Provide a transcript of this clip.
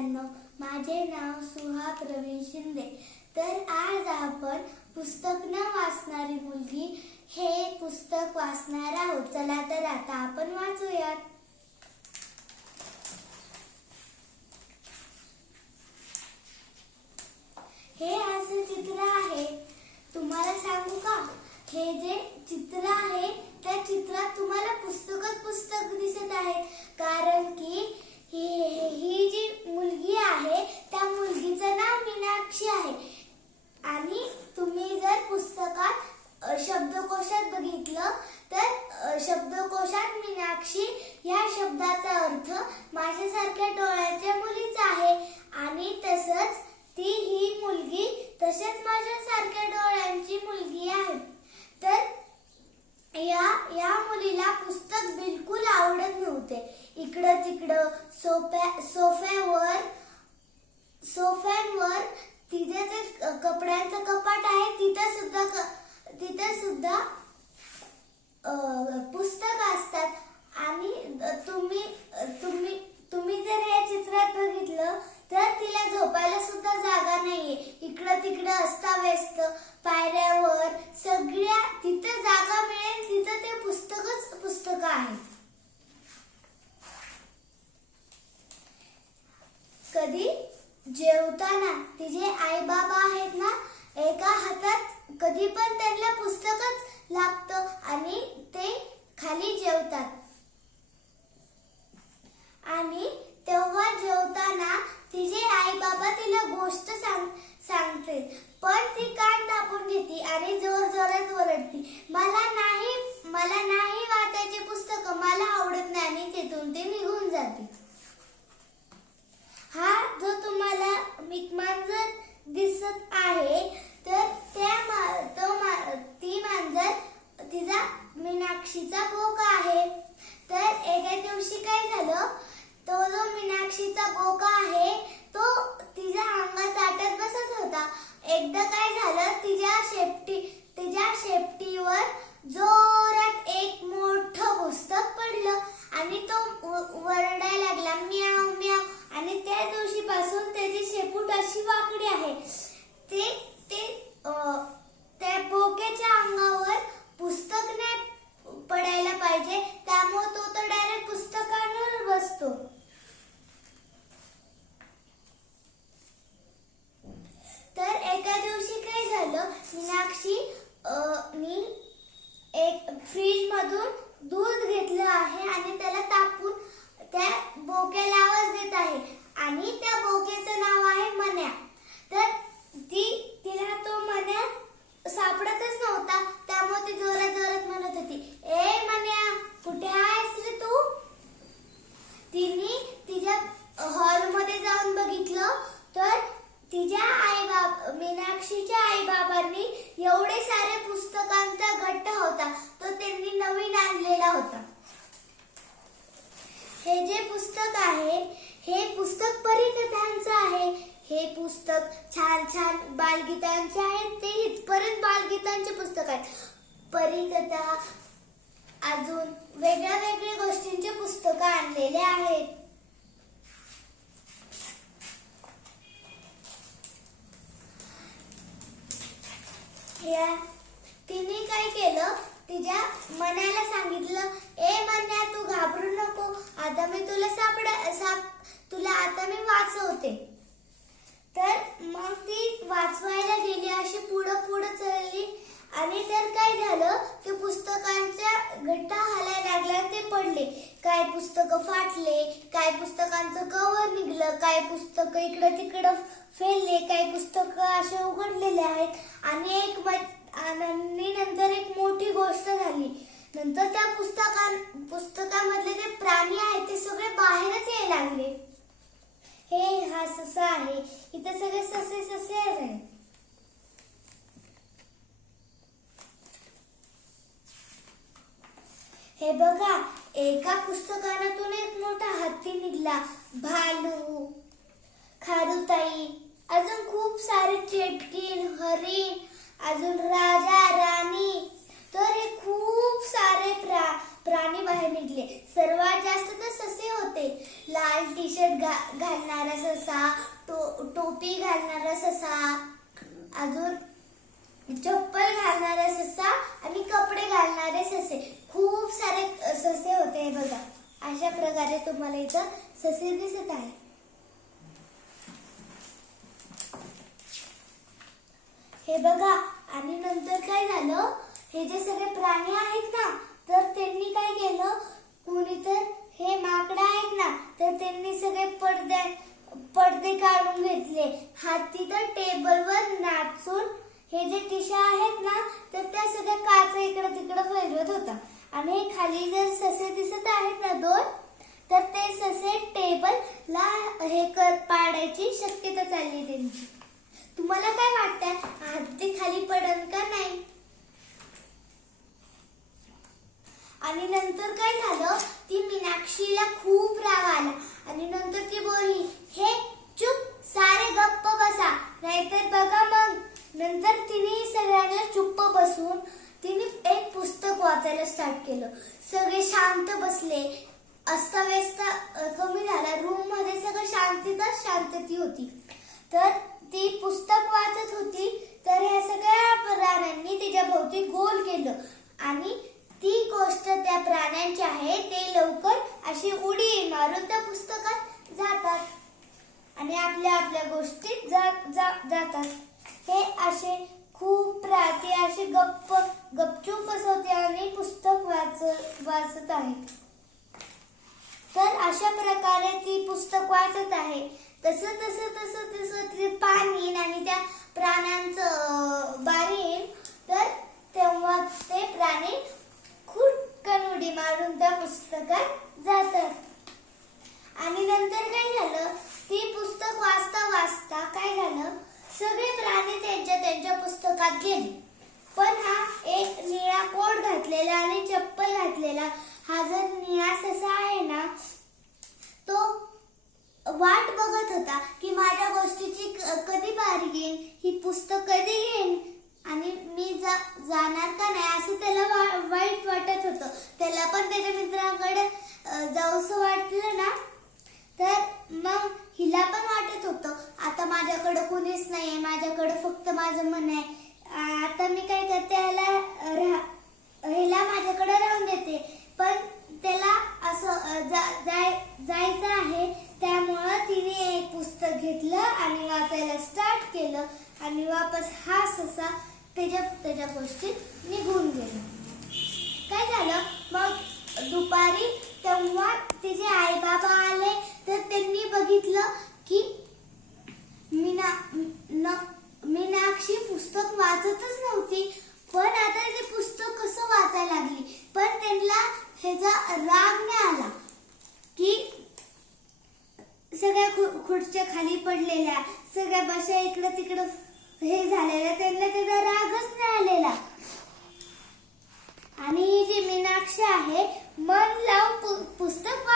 मित्रांनो माझे नाव सुहा प्रवीण शिंदे. तर आज आपण पुस्तक न वाचणारी मुलगी हे पुस्तक वाचणार आहोत. चला तर आता आपण वाचूयात. हे असं चित्र आहे. तुम्हाला सांगू का? हे जे चित्र आहे त्या चित्रात तुम्हाला पुस्तकच पुस्तक दिसत आहे कारण की ही ही जी मुलगी आहे त्या मुलगीचं नाव मीनाक्षी आहे आणि तुम्ही जर पुस्तकात अ, शब्दकोशात बघितलं तर अ, शब्दकोशात मीनाक्षी या शब्दाचा अर्थ माझ्यासारख्या डोळ्याच्या मुलीचा आहे आणि तसंच ती ही मुलगी तसेच माझ्यासारख्या डोळ्यांची मुलगी आहे तर या या मुलीला पुस्तक बिलकुल आवडत नव्हते इकडं तिकडं सोफ्यावर सोफ्यांवर तिथे जे कपड्यांचं कपाट आहे तिथं सुद्धा तिथे तिथं सुद्धा पुस्तक असतात. आणि तुम्ही तुम्ही तुम्ही जर या चित्रात बघितलं तर तिला झोपायला सुद्धा जागा नाहीये. इकडं तिकडं अस्ताव्यस्त. पायऱ्यावर सगळ्या तिथं जागा मिळेल तिथं ते पुस्तकच पुस्तकं आहेत. कधी जेवताना तिचे आई बाबा आहेत ना एका हातात कधी पण त्यांना पुस्तकच लागतं आणि ते खाली जेवतात. आणि तेव्हा जेवताना तिचे आई बाबा तिला गोष्ट सांग सांगते पण ती कान दाबून घेते आणि जोर जोरात ओरडते मला नाही मला नाही वाचायचे पुस्तक मला आवडत नाही आणि तिथून ती निघून जाते हा जो तुम्हाला मिक मांजर दिसत आहे तर त्या मा- तो मा- ती मांजर तिचा मीनाक्षीचा बोका आहे तर एका दिवशी काय झालं तो जो मीनाक्षीचा बोका आहे तो तिच्या अंगात चाटत बसत होता एकदा काय झालं तिच्या शेपटी तिच्या शेपटीवर जोरात एक मोठं पुस्तक पडलं आणि तो व- वरडायला लागला म्याव म्याव आणि त्या दिवशीपासून त्याची शेपूट अशी वाकडी आहे ते ते अं, त्या बोक्याच्या अंगावर पुस्तक नाही पडायला पाहिजे त्यामुळे तो तर डायरेक्ट पुस्तकांवर बसतो तर एका दिवशी काय झालं मीनाक्षी अं, मी एक फ्रीज मधून दूध घेतलं आहे आणि त्याला तापून त्या बोक्याला आवाज देत आहे. आणि त्या बोक्याचं नाव आहे मन्या. तर ती तिला तो मन्या सापडतच नव्हता. त्यामुळे ती जोरात जोरात म्हणत होती ए मन्या कुठे आहेस रे तू तिने तिच्या हॉलमध्ये जाऊन बघितलं तर तिच्या आई बाब मीनाक्षीच्या आई बाबांनी एवढे सारे पुस्तकांचा गट्ट होता तो त्यांनी नवीन आणलेला होता हे जे पुस्तक आहे हे पुस्तक परिकथांचं आहे. हे पुस्तक छान छान बालगीतांचे आहेत ते इथपर्यंत बालगीतांचे पुस्तक आहेत. परिकथा अजून वेगळ्या वेगळ्या गोष्टींचे पुस्तकं आणलेले आहेत. या तिने काय केलं? तिच्या मनाला सांगितलं ए मन्या तू घाबरू नको. आता मी तुला सापड साप तुला आता मी वाचवते. तर मग ती वाचवायला गेली अशी पुढं पुढं चालली. आणि तर काय झालं ते पुस्तकांच्या गट्टा हालायला लागला ते पडले. काय पुस्तकं फाटले काय पुस्तकांचं कवर निघलं काय पुस्तकं इकडं तिकडं फेलले काय पुस्तकं असे उघडलेले आहेत. आणि एक आनंदी नंतर एक मोठी गोष्ट झाली. नंतर त्या पुस्तकां पुस्तकामधले जे प्राणी आहेत ते सगळे बाहेरच यायला लागले. हे हा ससा आहे. इथं सगळे ससे ससे आहेत. हे बघा एका पुस्तकानातून एक मोठा हत्ती निघला. भालू खारुताई अजून खूप सारे चेटकीन हरिण अजून राजा राणी तर हे खूप सारे प्रा प्राणी बाहेर निघले. सर्वात जास्त तर ससे होते. लाल टी शर्ट घा घालणारा ससा टो टोपी घालणारा ससा अजून चप्पल घालणारा ससा आणि कपडे घालणारे ससे. खूप सारे ससे होते हे बघा. अशा प्रकारे तुम्हाला इथं ससे दिसत आहे हे बघा आणि नंतर काय झालं? हे जे सगळे प्राणी आहेत ना तर त्यांनी काय केलं? कुणी तर हे माकडं आहेत ना तर त्यांनी सगळे पडदे पडदे काढून घेतले. हाती तर टेबलवर नाचून हे जे टिशा आहेत ना तर त्या सगळ्या काच इकडं तिकडं फिरवत होता. आणि हे खाली जर ससे दिसत आहेत ना दोन तर ते ससे टेबलला हे कर पाडायची शक्यता चालली त्यांची. तुम्हाला काय वाटतं हत्ती खाली पडन का नाही आणि नंतर काय झालं ती मीनाक्षीला खूप राग आला आणि नंतर ती बोलली हे चुप सारे गप्प बसा नाहीतर बघा मग नंतर तिने सगळ्यांना चुप्प बसून तिने एक पुस्तक वाचायला स्टार्ट केलं. सगळे शांत बसले. अस्ताव्यस्त कमी झाला. रूममध्ये सगळं शांतीतच शांतती होती. तर ती पुस्तक वाचत होती तर ह्या सगळ्या प्राण्यांनी तिच्या भोवती गोल केलं. आणि ती गोष्ट त्या प्राण्यांची आहे ते लवकर अशी उडी मारून त्या पुस्तकात जातात. आणि आपल्या आपल्या गोष्टीत जा- जा- जातात. हे असे खूप राहते. असे गप्प गपचूप बसवते आणि पुस्तक वाच वाचत आहे. तर अशा प्रकारे ती पुस्तक वाचत आहे. तसं तसं तसं तसं ते पाणी येईल आणि त्या प्राण्यांचं बारी येईल तर तेव्हा ते प्राणी खुटकन उडी मारून त्या पुस्तकात जातात. आणि नंतर काय झालं? ती पुस्तक वाचता वाचता काय झालं? सगळे प्राणी त्यांच्या त्यांच्या पुस्तकात गेले. पण हा एक निळा कोट घातलेला आणि चप्पल घातलेला हा जर निळा ससा आहे ना तो वाट बघत होता की माझ्या गोष्टीची क- कधी बारी येईल ही पुस्तक कधी येईल आणि मी जा जाणार का नाही असं त्याला वा- वाईट वाटत होतं. त्याला पण त्याच्या मित्रांकडे अं, जाऊसं वाटलं ना तर मग हिला पण वाटत होतं आता माझ्याकडे कोणीच नाहीये माझ्याकडे फक्त माझं मन आहे. आता मी काय करते ह्याला राह- हिला माझ्याकडे राहून देते. पण त्याला असं जा- जाय- जायचं आहे त्यामुळं तिने एक पुस्तक घेतलं आणि वाचायला स्टार्ट केलं. आणि वापस हा ससा त्याच्या त्याच्या गोष्टीत निघून गेला. काय झालं? मग दुपारी तेव्हा त्यांनी बघितलं की मीना मीनाक्षी पुस्तक वाचतच नव्हती पण आता ते पुस्तक कसं वाचायला लागली? पण त्यांना ह्याचा राग नाही आला की सगळ्या खुर्च्या खाली पडलेल्या सगळ्या बशा इकडं तिकडं हे झालेल्या त्यांना त्याचा रागच नाही आलेला. आणि ही जी मीनाक्षी आहे मन लावून पुस्तक